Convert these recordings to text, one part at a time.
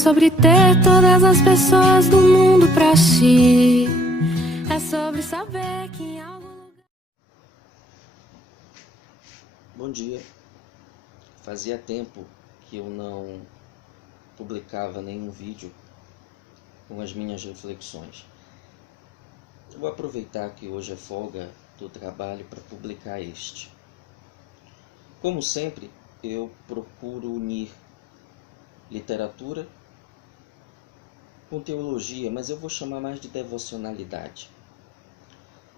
sobre ter todas as pessoas do mundo pra si. É sobre saber que em algum lugar... Bom dia. Fazia tempo que eu não publicava nenhum vídeo com as minhas reflexões. Eu vou aproveitar que hoje é folga do trabalho para publicar este. Como sempre, eu procuro unir literatura com teologia, mas eu vou chamar mais de devocionalidade.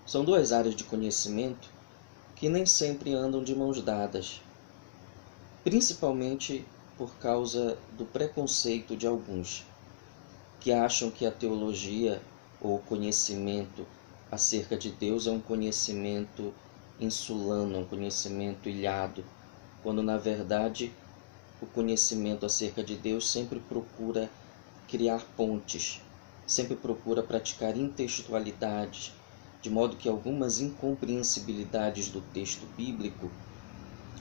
São duas áreas de conhecimento que nem sempre andam de mãos dadas, principalmente por causa do preconceito de alguns, que acham que a teologia ou o conhecimento acerca de Deus é um conhecimento insulano, um conhecimento ilhado, quando na verdade o conhecimento acerca de Deus sempre procura criar pontes, sempre procura praticar intextualidades, de modo que algumas incompreensibilidades do texto bíblico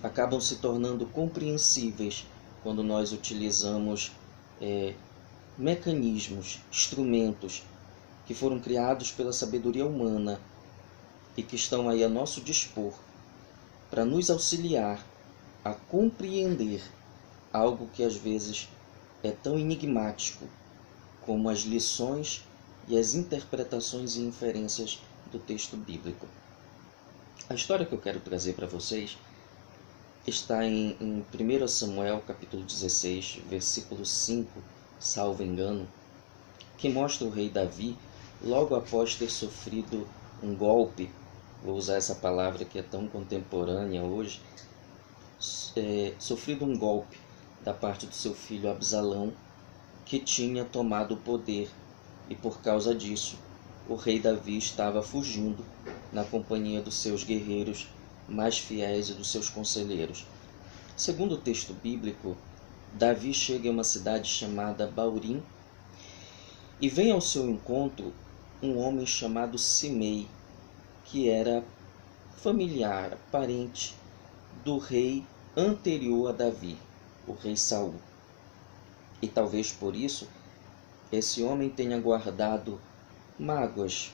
acabam se tornando compreensíveis quando nós utilizamos mecanismos, instrumentos que foram criados pela sabedoria humana e que estão aí a nosso dispor para nos auxiliar a compreender algo que às vezes é tão enigmático como as lições e as interpretações e inferências do texto bíblico. A história que eu quero trazer para vocês está em 1 Samuel, capítulo 16, versículo 5, salvo engano, que mostra o rei Davi logo após ter sofrido um golpe, vou usar essa palavra que é tão contemporânea hoje, sofrido um golpe da parte do seu filho Absalão, que tinha tomado o poder, e por causa disso o rei Davi estava fugindo na companhia dos seus guerreiros mais fiéis e dos seus conselheiros. Segundo o texto bíblico, Davi chega em uma cidade chamada Baurim e vem ao seu encontro um homem chamado Simei, que era familiar, parente do rei anterior a Davi, o rei Saul. E talvez por isso esse homem tenha guardado mágoas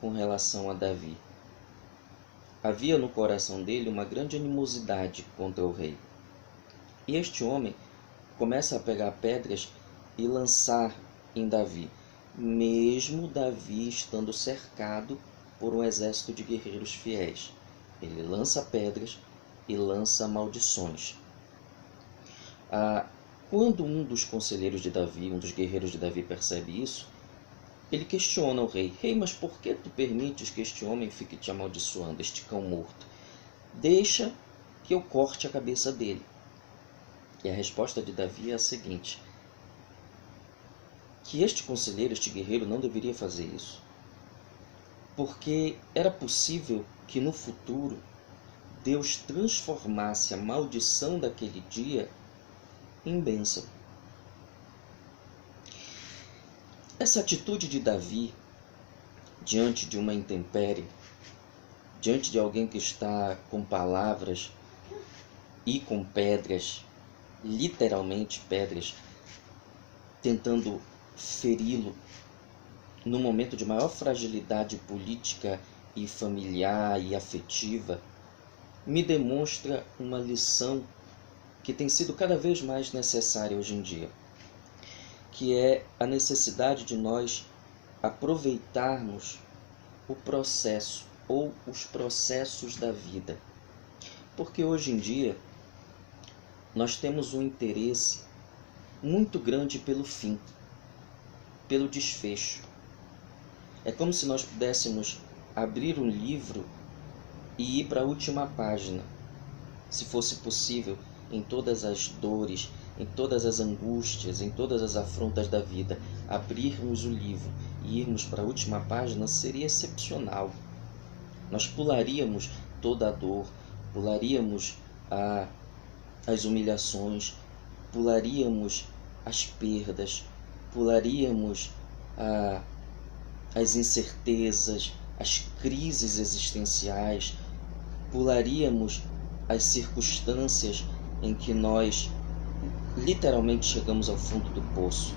com relação a Davi. Havia no coração dele uma grande animosidade contra o rei. E este homem começa a pegar pedras e lançar em Davi, mesmo Davi estando cercado por um exército de guerreiros fiéis. Ele lança pedras e lança maldições. Quando um dos conselheiros de Davi, um dos guerreiros de Davi percebe isso, ele questiona o rei: rei, mas por que tu permites que este homem fique te amaldiçoando, este cão morto? Deixa que eu corte a cabeça dele. E a resposta de Davi é a seguinte: que este conselheiro, este guerreiro, não deveria fazer isso, porque era possível que no futuro Deus transformasse a maldição daquele dia em bênção. Essa atitude de Davi diante de uma intempérie, diante de alguém que está com palavras e com pedras, literalmente pedras, tentando feri-lo no momento de maior fragilidade política e familiar e afetiva, me demonstra uma lição que tem sido cada vez mais necessária hoje em dia, que é a necessidade de nós aproveitarmos o processo ou os processos da vida. Porque hoje em dia nós temos um interesse muito grande pelo fim, pelo desfecho. É como se nós pudéssemos abrir um livro e ir para a última página, se fosse possível, em todas as dores, em todas as angústias, em todas as afrontas da vida, abrirmos o livro e irmos para a última página seria excepcional. Nós pularíamos toda a dor, pularíamos as humilhações, pularíamos as perdas, pularíamos as incertezas, as crises existenciais, pularíamos as circunstâncias em que nós literalmente chegamos ao fundo do poço.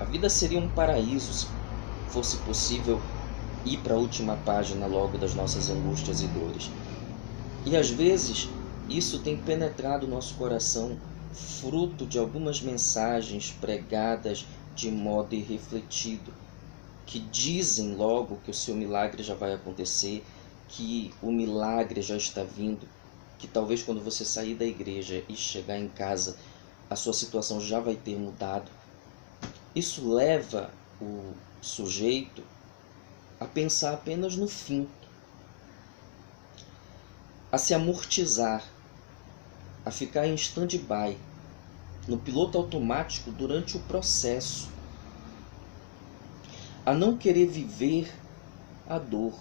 A vida seria um paraíso se fosse possível ir para a última página logo das nossas angústias e dores. E às vezes isso tem penetrado o nosso coração, fruto de algumas mensagens pregadas de modo irrefletido, que dizem logo que o seu milagre já vai acontecer, que o milagre já está vindo, que talvez quando você sair da igreja e chegar em casa, a sua situação já vai ter mudado. Isso leva o sujeito a pensar apenas no fim, a se amortizar, a ficar em stand-by, no piloto automático durante o processo, a não querer viver a dor.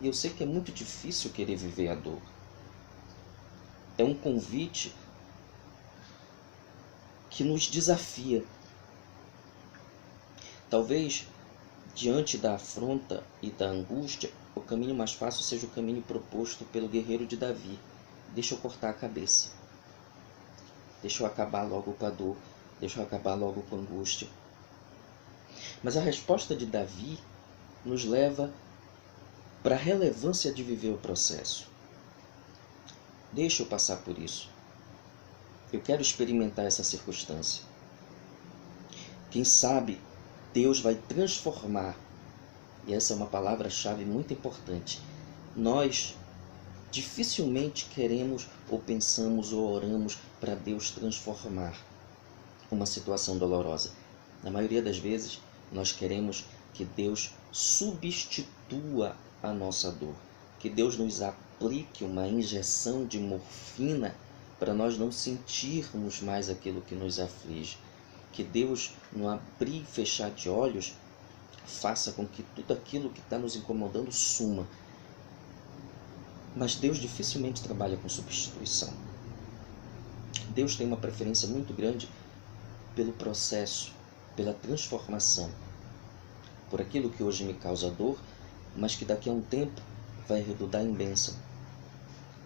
E eu sei que é muito difícil querer viver a dor. É um convite que nos desafia. Talvez, diante da afronta e da angústia, o caminho mais fácil seja o caminho proposto pelo guerreiro de Davi. Deixa eu cortar a cabeça. Deixa eu acabar logo com a dor. Deixa eu acabar logo com a angústia. Mas a resposta de Davi nos leva para a relevância de viver o processo. Deixa eu passar por isso. Eu quero experimentar essa circunstância. Quem sabe Deus vai transformar, e essa é uma palavra-chave muito importante. Nós dificilmente queremos ou pensamos ou oramos para Deus transformar uma situação dolorosa. Na maioria das vezes, nós queremos que Deus substitua a nossa dor, que Deus nos aplique uma injeção de morfina para nós não sentirmos mais aquilo que nos aflige. Que Deus, no abrir e fechar de olhos, faça com que tudo aquilo que está nos incomodando suma. Mas Deus dificilmente trabalha com substituição. Deus tem uma preferência muito grande pelo processo, pela transformação, por aquilo que hoje me causa dor, mas que daqui a um tempo vai redundar em bênção,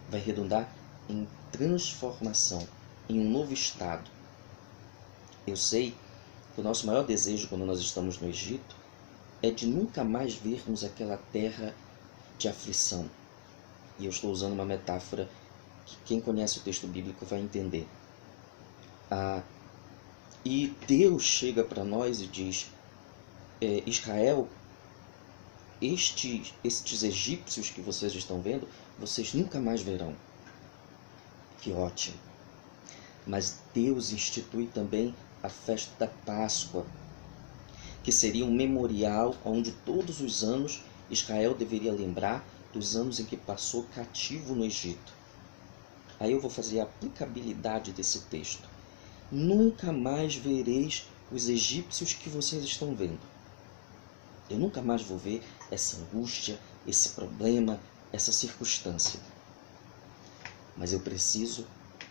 vai redundar em transformação, em um novo estado. Eu sei que o nosso maior desejo quando nós estamos no Egito é de nunca mais vermos aquela terra de aflição. E eu estou usando uma metáfora que quem conhece o texto bíblico vai entender. E Deus chega para nós e diz: Israel, estes egípcios que vocês estão vendo, vocês nunca mais verão. Que ótimo! Mas Deus institui também a festa da Páscoa, que seria um memorial onde todos os anos Israel deveria lembrar dos anos em que passou cativo no Egito. Aí eu vou fazer a aplicabilidade desse texto. Nunca mais vereis os egípcios que vocês estão vendo. Eu nunca mais vou ver essa angústia, esse problema, essa circunstância. Mas eu preciso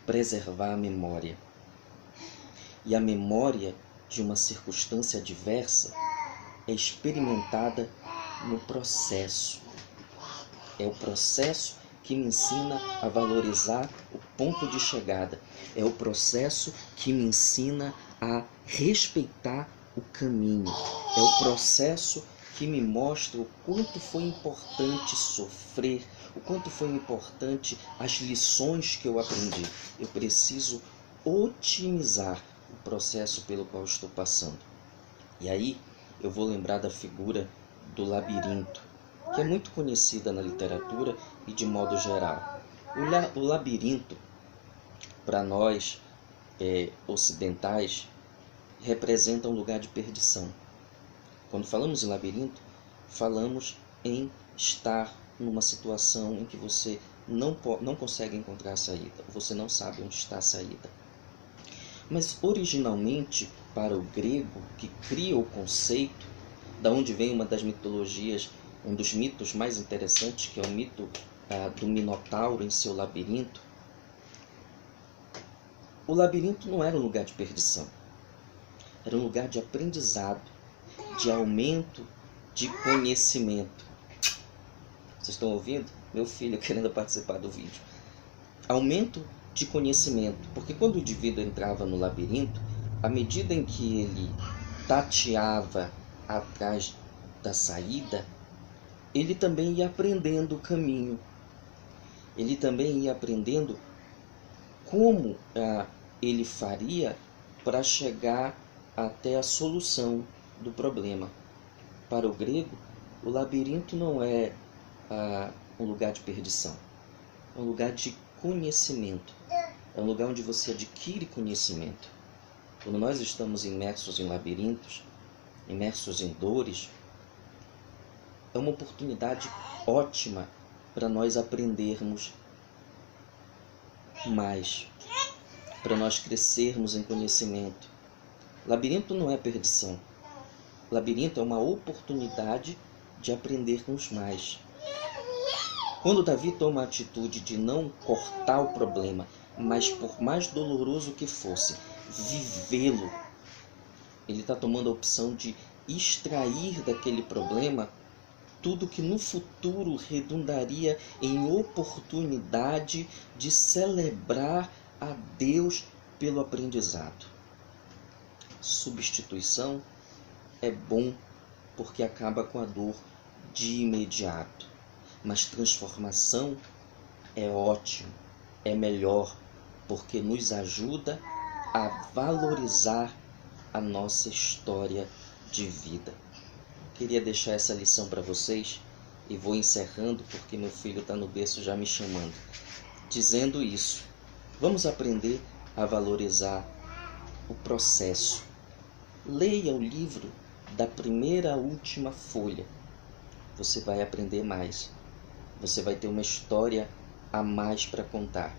preservar a memória. E a memória de uma circunstância adversa é experimentada no processo. É o processo que me ensina a valorizar o ponto de chegada. É o processo que me ensina a respeitar o caminho. É o processo que me mostra o quanto foi importante sofrer, o quanto foi importante as lições que eu aprendi. Eu preciso otimizar o processo pelo qual estou passando. E aí eu vou lembrar da figura do labirinto, que é muito conhecida na literatura e de modo geral. O labirinto, para nós ocidentais, representa um lugar de perdição. Quando falamos em labirinto, falamos em estar numa situação em que você não consegue encontrar a saída, você não sabe onde está a saída. Mas originalmente, para o grego, que cria o conceito, da onde vem uma das mitologias, um dos mitos mais interessantes, que é o mito do Minotauro em seu labirinto. O labirinto não era um lugar de perdição, era um lugar de aprendizado, de aumento de conhecimento. Vocês estão ouvindo? Meu filho querendo participar do vídeo. Aumento de conhecimento, porque quando o indivíduo entrava no labirinto, à medida em que ele tateava atrás da saída, ele também ia aprendendo o caminho. Ele também ia aprendendo como ele faria para chegar até a solução do problema. Para o grego, o labirinto não é um lugar de perdição, é um lugar de conhecimento, é um lugar onde você adquire conhecimento. Quando nós estamos imersos em labirintos, imersos em dores, é uma oportunidade ótima para nós aprendermos mais, para nós crescermos em conhecimento. Labirinto não é perdição. Labirinto é uma oportunidade de aprendermos mais. Quando Davi toma a atitude de não cortar o problema, mas por mais doloroso que fosse, vivê-lo, ele está tomando a opção de extrair daquele problema tudo que no futuro redundaria em oportunidade de celebrar a Deus pelo aprendizado. Substituição é bom porque acaba com a dor de imediato, mas transformação é ótimo, é melhor, porque nos ajuda a valorizar a nossa história de vida. Queria deixar essa lição para vocês e vou encerrando porque meu filho está no berço já me chamando. Dizendo isso, vamos aprender a valorizar o processo. Leia o livro da primeira à última folha. Você vai aprender mais. Você vai ter uma história a mais para contar.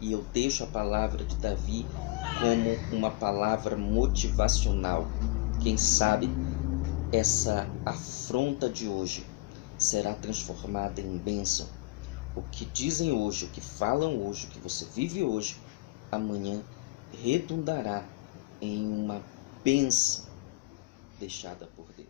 E eu deixo a palavra de Davi como uma palavra motivacional. Quem sabe essa afronta de hoje será transformada em bênção. O que dizem hoje, o que falam hoje, o que você vive hoje, amanhã redundará em uma bênção deixada por Deus.